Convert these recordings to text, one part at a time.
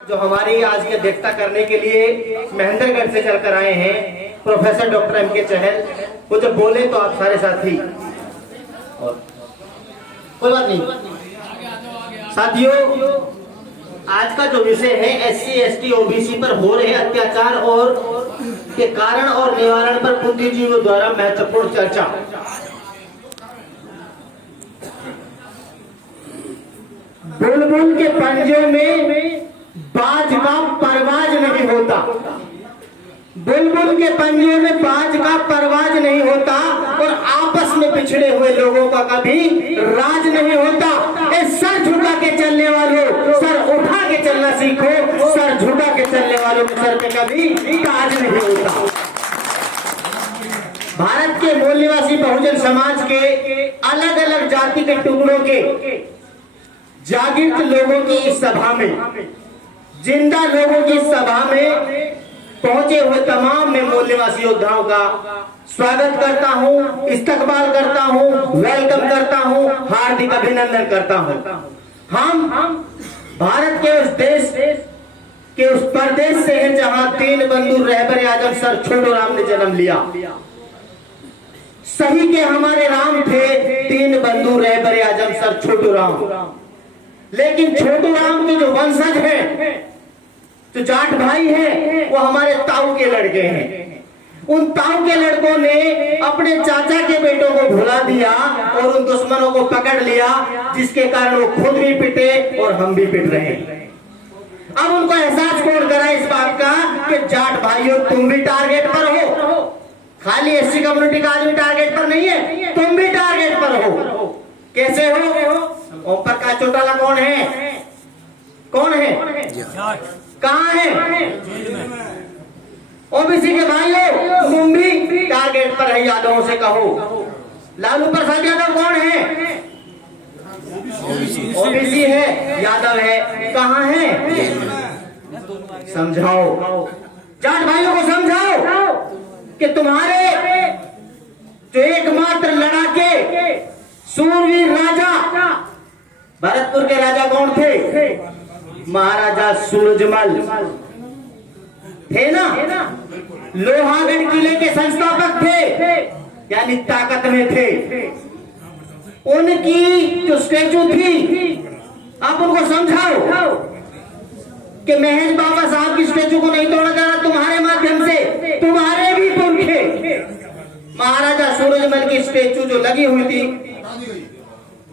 जो हमारी आज की अध्यक्षता करने के लिए महेंद्रगढ़ से चलकर आए हैं प्रोफेसर डॉक्टर एम.के. चहल, वो जब बोले तो आप सारे साथी और कोई बात नहीं। साथियों, आज का जो विषय है SC, ST, OBC पर हो रहे अत्याचार और के कारण और निवारण पर बुद्धिजीवियों द्वारा महत्वपूर्ण चर्चा। बुलबुल के पंजे में बाज का परवाज नहीं होता, बुलबुल के पंजे में बाज का परवाज नहीं होता और आपस में पिछड़े हुए लोगों का कभी राज नहीं होता। इस सर झुका के चलने वालों, सर उठा के चलना सीखो, सर झुका के चलने वालों के सर पे कभी ताज नहीं होता। भारत के मूल निवासी बहुजन समाज के अलग अलग जाति के टुकड़ों के जागृत लोगों की इस सभा में, जिंदा लोगों की सभा में पहुंचे हुए तमाम मैं मूल निवासी योद्धाओं का स्वागत करता हूं, इस्तकबाल करता हूं, वेलकम करता हूं, हार्दिक अभिनंदन करता हूं। हम भारत के उस देश के उस प्रदेश से हैं जहां तीन बंधु रहबर आजम सर छोटू राम ने जन्म लिया। सही के हमारे राम थे तीन बंधु रहबर आजम सर छोटू राम, लेकिन छोटू राम के जो वंशज हैं, जो जाट भाई हैं, वो हमारे ताऊ के लड़के हैं। उन ताऊ के लड़कों ने अपने चाचा के बेटों को भुला दिया और उन दुश्मनों को पकड़ लिया, जिसके कारण वो खुद भी पिटे और हम भी पिट रहे हैं। अब उनको एहसास कौन करा इस बात का कि जाट भाइयों तुम भी टारगेट पर हो, खाली SC कम्युनिटी का आदमी टारगेट पर नहीं है, तुम भी टारगेट पर हो। कैसे हो? ओम प्रकाश चौटाला कौन है? कौन है? कहाँ है? OBC के भाइयों तुम भी टारगेट पर है, यादवों से कहो। लालू प्रसाद यादव कौन है? OBC है, यादव है, कहाँ है? समझाओ, जाट भाइयों को समझाओ कि तुम्हारे जो एकमात्र लड़ाके सूरवीर राजा, भरतपुर के राजा कौन थे? महाराजा सूरजमल थे ना, लोहागढ़ किले के संस्थापक थे, यानी ताकत में थे। उनकी जो स्टेचू थी, आप उनको समझाओ कि महेश बाबा साहब की स्टेचू को नहीं तोड़ा जा रहा तुम्हारे माध्यम से, तुम्हारे भी पुरखे महाराजा सूरजमल की स्टेचू जो लगी हुई थी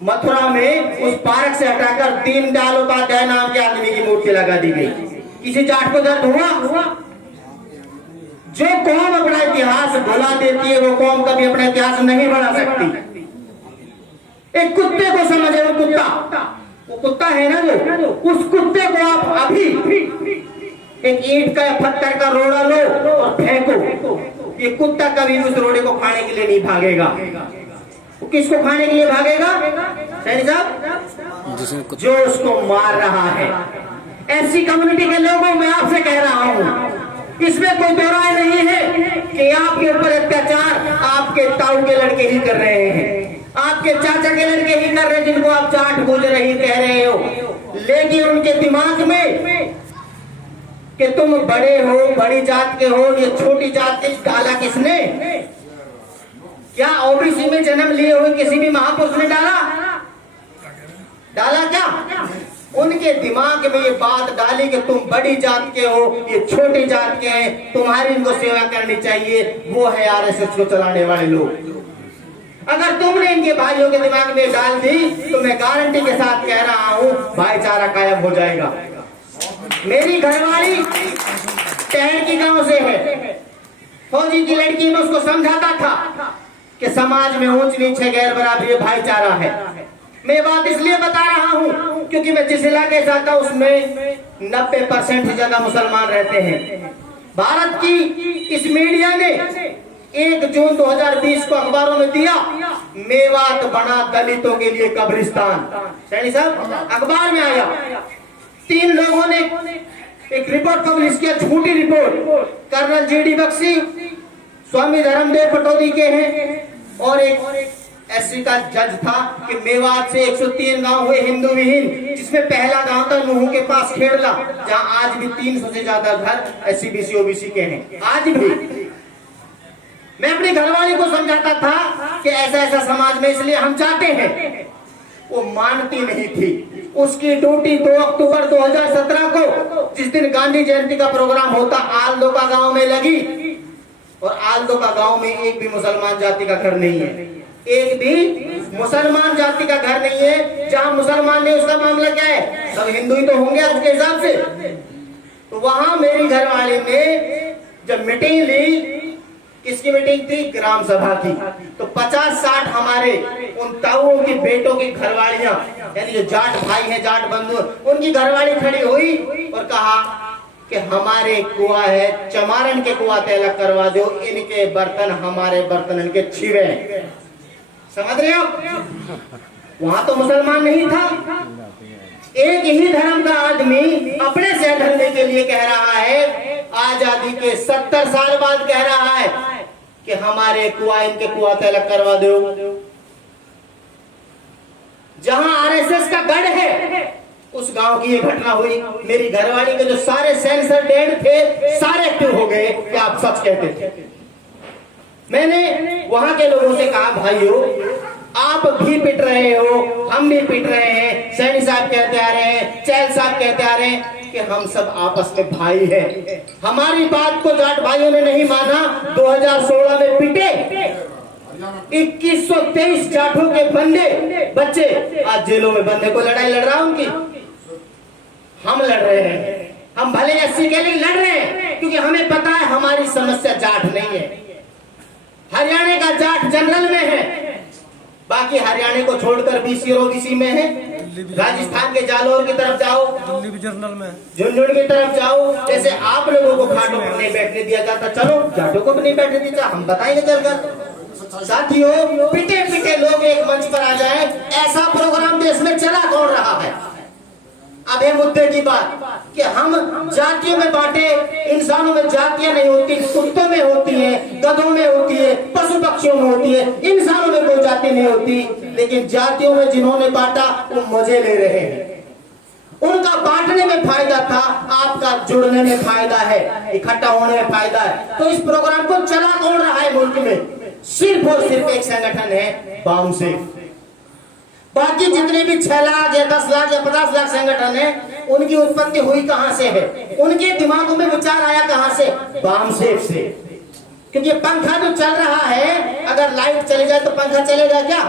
मथुरा में, उस पार्क से हटाकर दीनदयाल उपाध्याय नाम के आदमी की मूर्ति लगा दी गई। किसी जाट को दर्द हुआ? जो कौम अपना इतिहास भुला देती है वो कौम कभी अपना इतिहास नहीं बढ़ा सकती। एक कुत्ते को समझे, वो कुत्ता है ना, जो उस कुत्ते को आप अभी एक ईंट का पत्थर का रोड़ा लो और फेंको, ये कुत्ता कभी उस रोड़े को खाने के लिए नहीं भागेगा। वो किसको खाने के लिए भागेगा? सही साहब, जो उसको मार रहा है। SC कम्युनिटी के लोगों, मैं आपसे कह रहा हूं, इसमें कोई दो राय नहीं है कि आपके ऊपर अत्याचार आपके ताऊ के लड़के ही कर रहे हैं, आपके चाचा के लड़के ही कर रहे हैं, जिनको आप जाट गुजर ही कह रहे हो। लेकिन उनके दिमाग में कि तुम बड़े हो, बड़ी जात के हो, ये छोटी जात के डाला किसने? क्या OBC में जन्म लिए हुए किसी भी महापुरुष ने डाला क्या? उनके दिमाग में ये बात डाली कि तुम बड़ी जात के हो, ये छोटी जात के हैं, तुम्हारी इनको सेवा करनी चाहिए। वो है RSS को चलाने वाले लोग। अगर तुमने इनके भाइयों के दिमाग में डाल दी तो मैं गारंटी के साथ कह रहा हूं भाईचारा कायम हो जाएगा। मेरी घरवाली टहर की गांव से है, फौजी की लड़की में उसको समझाता था कि समाज में ऊंच नीच है, गैर बराबरी, भाईचारा है। मैं बात इसलिए बता रहा हूं क्योंकि मैं जिस इलाके से आता हूं उसमें 90% से ज्यादा मुसलमान रहते हैं। भारत की इस मीडिया ने 1 जून 2020 को अखबारों में दिया, मेवात बना दलितों के लिए कब्रिस्तान। सैनी साहब, अखबार में आया, 3 लोगों ने एक रिपोर्ट पब्लिश किया, झूठी रिपोर्ट। कर्नल GD बख्शी, स्वामी धर्मदेव पटौदी के हैं और एक एससी का जज था कि मेवात से 103 गांव हुए हिंदू विहीन, जिसमें पहला गांव था नूह के पास खेड़ला, जहां आज भी 300 से ज्यादा घर एससी बीसी ओबीसी के हैं। आज भी मैं अपनी घरवाली को समझाता था कि ऐसा ऐसा समाज में इसलिए हम चाहते हैं, वो मानती नहीं थी। उसकी ड्यूटी 2 अक्टूबर 2017 को, जिस दिन गांधी जयंती का प्रोग्राम होता, आलदो का गांव में लगी, और आलदो का गांव में एक भी मुसलमान जाति का घर नहीं है, एक भी मुसलमान जाति का घर नहीं है। जहां मुसलमान नहीं, उसका मामला क्या है, सब हिंदू ही तो होंगे आज के हिसाब से। तो वहां मेरी घरवाली ने जब मीटिंग ली, किसकी मीटिंग थी, ग्राम सभा की, तो 50-60 हमारे उन ताऊओं की बेटों की घरवालियां, यानी जो जाट भाई हैं, जाट बंधु, उनकी घरवाली खड़ी हुई और कहा कि हमारे कुआ है, चमारन के कुआ तैलक करवा दो, इनके बर्तन हमारे बर्तन, इनके छिवे। समझ रहे हो? वहां तो मुसलमान नहीं था। एक ही धर्म का आदमी अपने से ढलने के लिए कह रहा है, आजादी के 70 साल बाद कह रहा है कि हमारे कुआ, इनके कुआ तैलक करवा दो। जहां आरएसएस का गढ़ है, उस गांव की ये घटना हुई। मेरी घरवाली के जो सारे सेंसर डेड थे, सारे एक्टिव हो गए कि आप सच कहते थे। मैंने वहां के लोगों से कहा, भाइयों आप भी पिट रहे हो, हम भी पिट रहे हैं, सैनी साहब कहते आ रहे हैं, चैल साहब कहते आ रहे हैं कि हम सब आपस में भाई हैं। हमारी बात को जाट भाइयों ने नहीं माना। 2016 में पिटे 2123 जाटों के बंदे बच्चे आज जेलों में बंदे। को लड़ाई लड़ रहा उनकी, हम लड़ रहे हैं। हम भले एससी के लिए लड़ रहे हैं, क्योंकि हमें पता है हमारी समस्या जाट नहीं है। हरियाणा का जाट जनरल में है, बाकी हरियाणा को छोड़कर बीसी और ओबीसी में है। राजस्थान के जालौर की तरफ जाओ, जनरल में झुंझुनू की तरफ जाओ। जैसे आप लोगों को खाटों को नहीं बैठने दिया जाता, चलो जाटों को भी नहीं बैठने दिया, हम बताएंगे चलकर। साथियों, पिटे पिटे लोग एक मंच पर आ जाए, ऐसा प्रोग्राम देश में चला कौन रहा है? अब है मुद्दे की बात कि हम जातियों में बांटे। इंसानों में जातियां नहीं होती, कुत्तों में होती है, गधों में होती है, पशु पक्षियों में होती है, इंसानों में कोई जाति नहीं होती। लेकिन जातियों में जिन्होंने बांटा वो मजे ले रहे हैं। उनका बांटने में फायदा था, आपका जुड़ने में फायदा है, इकट्ठा होने में फायदा है। तो इस प्रोग्राम को चला कौन रहा है मुल्क में? सिर्फ और सिर्फ एक संगठन है, बाउंसेफ। बाकी जितने भी 6 लाख या 10 लाख या 50 लाख संगठन है, उनकी उत्पत्ति हुई कहां से है? उनके दिमागों में विचार आया कहां से? बाउंसेफ से। क्योंकि पंखा जो चल रहा है, अगर लाइट चली जाए तो पंखा चलेगा क्या?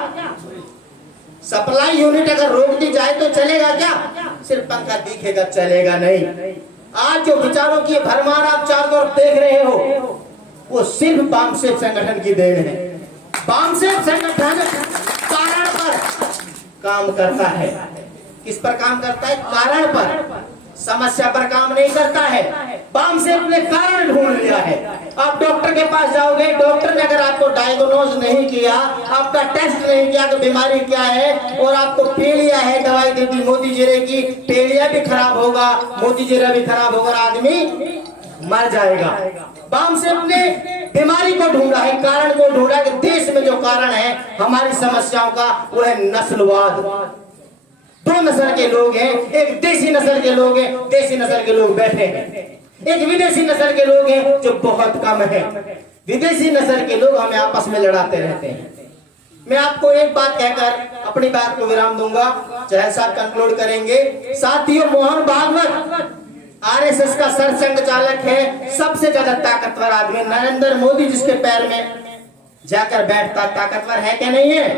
सप्लाई यूनिट अगर रोक दी जाए तो चलेगा क्या? सिर्फ पंखा दिखेगा, चलेगा नहीं। आज जो विचारों की भरमार आप चारों तरफ देख रहे हो, वो सिर्फ बाउंसेफ संगठन की देन है। बाउंसेफ संगठन कारण पर काम करता है। किस पर काम करता है? कारण पर, समस्या पर काम नहीं करता है। बाउंसेफ ने कारण ढूंढ लिया है। आप डॉक्टर के पास जाओगे, डॉक्टर ने अगर आपको डायग्नोज नहीं किया, आपका टेस्ट नहीं किया कि बीमारी क्या है, और आपको पीलिया है, दवाई दे दी मोतीजीरे की, पीलिया भी खराब होगा, मोतीजीरा भी खराब होगा, आदमी मर जाएगा। बाउंसेफ ने बीमारी को ढूंढा है, कारण को ढूंढा कि देश में जो कारण है हमारी समस्याओं का, वो है नस्लवाद। 2 नस्ल के लोग हैं, एक देसी नस्ल के लोग हैं, देसी नस्ल के लोग बैठे हैं, एक विदेशी नस्ल के लोग हैं जो बहुत कम है। विदेशी नस्ल के लोग हमें आपस में लड़ाते रहते हैं। मैं आपको एक बात कहकर अपनी बात को विराम दूंगा, चहल साहब कंक्लूड करेंगे। साथियों, मोहन भागवत आरएसएस का सरसंघ चालक है, सबसे ज्यादा ताकतवर आदमी। नरेंद्र मोदी जिसके पैर में जाकर बैठता, ताकतवर है क्या नहीं है?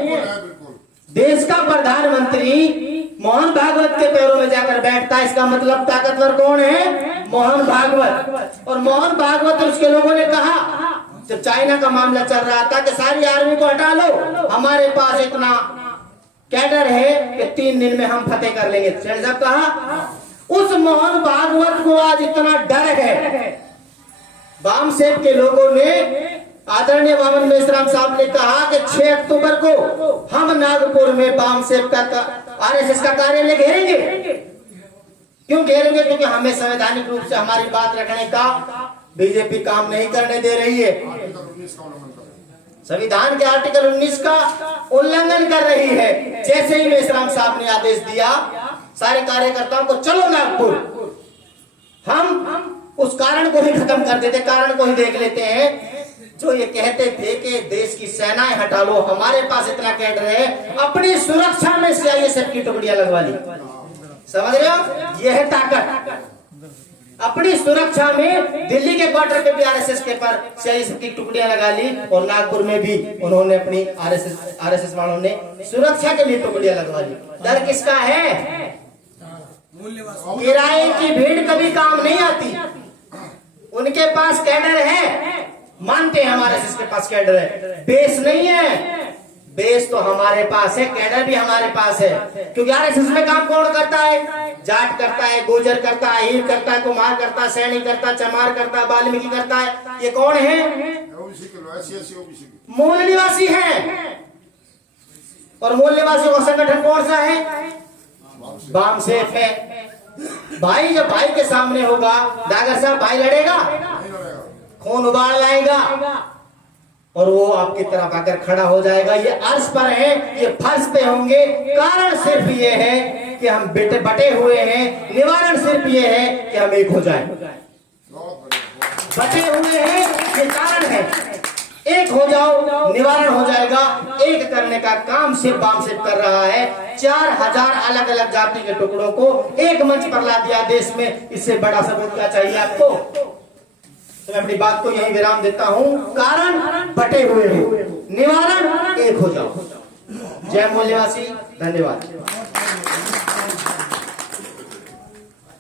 देश का प्रधानमंत्री मोहन भागवत के पैरों में जाकर बैठता है, इसका मतलब ताकतवर कौन है? मोहन भागवत। और मोहन भागवत और उसके लोगों ने कहा, जब चाइना का मामला चल रहा था कि सारी आर्मी को हटा लो, हमारे पास इतना कैडर है कि 3 दिन में हम फतेह कर लेंगे। चैन साहब कहा, उस मोहन भागवत को आज इतना डर है। बामसेफ के लोगों ने, आदरणीय वामन मेश्राम साहब ने कहा कि 6 अक्टूबर को हम नागपुर में बामसेफ का आरएसएस का कार्यालय घेरेंगे। क्यों घेरेंगे? क्योंकि हमें संवैधानिक रूप से हमारी बात रखने का बीजेपी काम नहीं करने दे रही है। संविधान के आर्टिकल 19 का उल्लंघन कर रही है। जैसे ही मेश्राम साहब ने आदेश दिया सारे कार्यकर्ताओं को, चलो नागपुर, हम उस कारण को ही खत्म कर देते, कारण को ही देख लेते हैं। जो ये कहते थे कि देश की सेनाएं हटा लो, हमारे पास इतना कैडर है, अपनी सुरक्षा में सीआईएसएफ की टुकड़ियां लगवा ली। समझ रहे हो, यह है ताकत। अपनी सुरक्षा में दिल्ली के क्वार्टर पे भी आरएसएस के पर सीआईएसएफ की टुकड़ियां लगा ली, और नागपुर में भी उन्होंने अपनी आरएसएस वालों ने सुरक्षा के लिए टुकड़ियां लगवा ली। डर किसका है? किराए की भीड़ कभी काम नहीं आती। उनके पास कैडर है, मानते हैं हमारे के पास कैडर है, बेस नहीं है। बेस तो हमारे पास है, कैडर भी हमारे पास है। क्योंकि आरएसएस में काम कौन करता है? जाट करता है, गुर्जर करता है, हीर करता है, कुमार करता है, सैनिक करता है, चमार करता है, वाल्मीकि करता है। ये कौन है? मूल निवासी है। और मूल निवासी का संगठन कौन सा है? बामसेफ है। भाई जब भाई के सामने होगा, डागर साहब, भाई लड़ेगा, खून उबाल लाएगा, और वो आपकी तरफ आकर खड़ा हो जाएगा। ये अर्श पर है, ये फर्श पे होंगे। कारण सिर्फ ये है कि हम बटे हुए हैं, निवारण सिर्फ ये है कि हम एक हो जाएं। बटे हुए हैं, ये कारण है। एक हो जाओ, निवारण हो जाएगा। एक करने का काम सिर्फ बामसेफ कर रहा है। 4000 अलग अलग जाति के टुकड़ों को एक मंच पर ला दिया देश में। इससे बड़ा सबूत क्या चाहिए आपको? तो मैं अपनी बात को यही विराम देता हूं। कारण बटे हुए हो, निवारण एक हो जाओ। जय मूल निवासी, धन्यवाद।